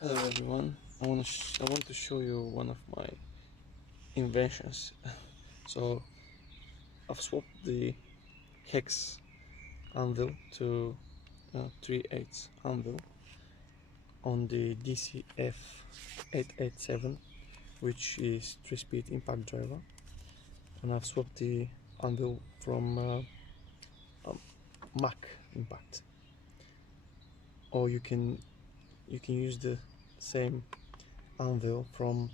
Hello everyone. I want to show you one of my inventions. So I've swapped the hex anvil to 3/8 anvil on the DCF887, which is 3-speed impact driver, and I've swapped the anvil from Mac impact, or you can use the same anvil from,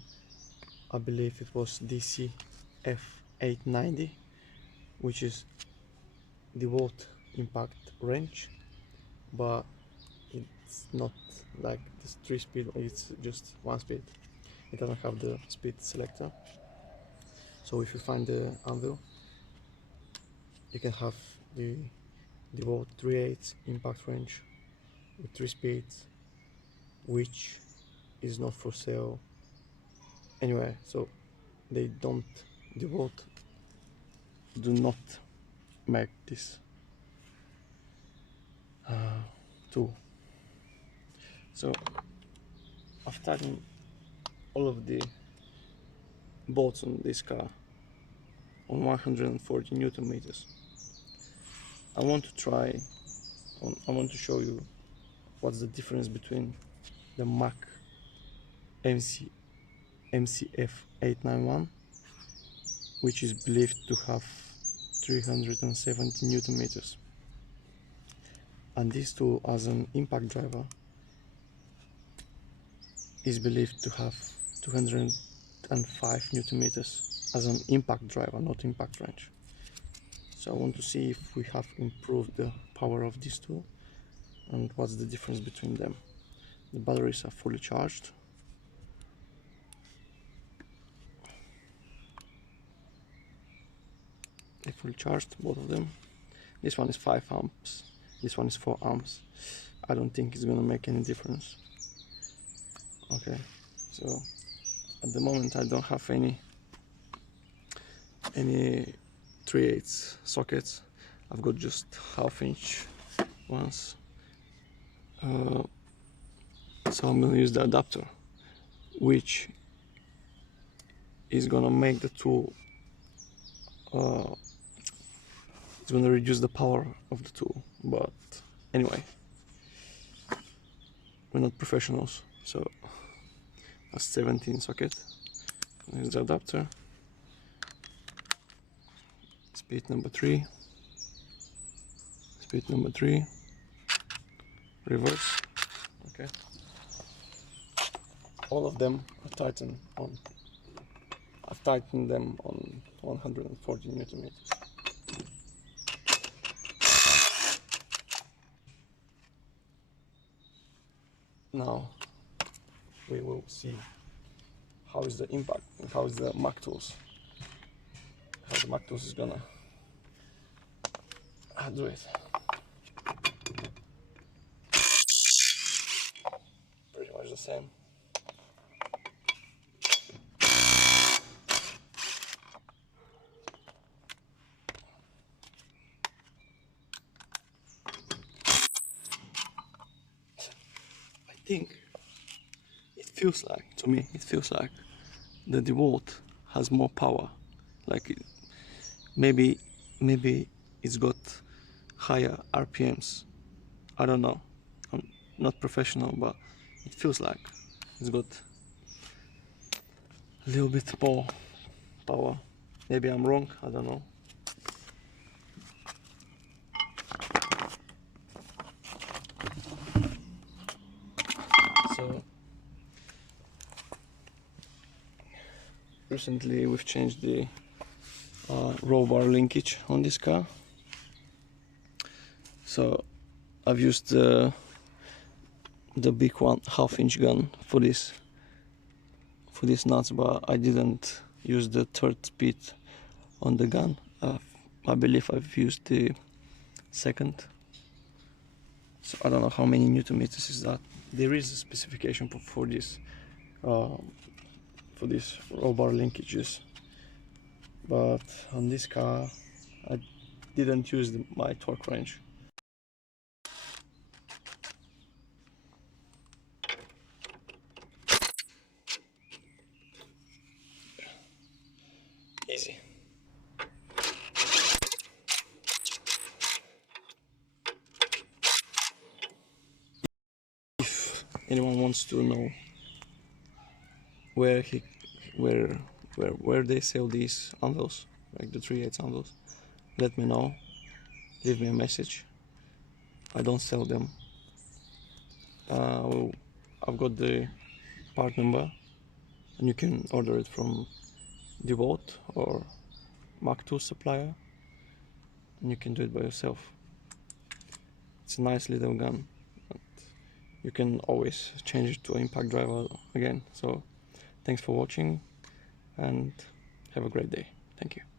I believe it was DCF890, which is Dewalt impact wrench, but it's not like this 3-speed, it's just 1 speed. It doesn't have the speed selector. So if you find the anvil, you can have the Dewalt 3/8 impact wrench with 3 speeds, which is not for sale anywhere. So they don't, Dewalt do not make this tool. So I've tightened all of the bolts on this car on 140 Newton meters. I want to show you what's the difference between the Mac MCF891, which is believed to have 370 Newton meters, and this tool as an impact driver is believed to have 205 Newton meters as an impact driver, not impact wrench. So I want to see if we have improved the power of this tool and what's the difference between them. The batteries are fully charged. They're fully charged, both of them. This one is 5 amps, this one is 4 amps. I don't think it's gonna make any difference. Okay, so at the moment I don't have any 3/8 sockets. I've got just 1/2-inch ones. So I'm gonna use the adapter, which is gonna make the tool, it's gonna reduce the power of the tool. But anyway, we're not professionals, so that's 17 socket. Here's the adapter. Speed number 3, speed number 3, reverse. Okay, all of them are tightened on, I've tightened them on 140 Newton meters. Now we will see how is the impact and how is the MACTOOls, how the MACTOOls is gonna do it. Pretty much the same. I think it feels like, to me, it feels like the Dewalt has more power. Like maybe it's got higher RPMs. I don't know. I'm not professional, but it feels like it's got a little bit more power. Maybe I'm wrong. I don't know. So recently we've changed the roll bar linkage on this car. So I've used the big 1/2-inch gun for these nuts, but I didn't use the 3rd speed on the gun. I believe I've used the 2nd. So I don't know how many Newton meters is that. There is a specification for this roll bar linkages, but on this car I didn't use my torque wrench. anyone wants to know where they sell these anvils, like the 3/8 anvils, let me know. Leave me a message. I don't sell them. I've got the part number, and you can order it from Dewalt or MACTOOLS supplier, and you can do it by yourself. It's a nice little gun, and you can always change it to an impact driver again. So thanks for watching, and have a great day. Thank you.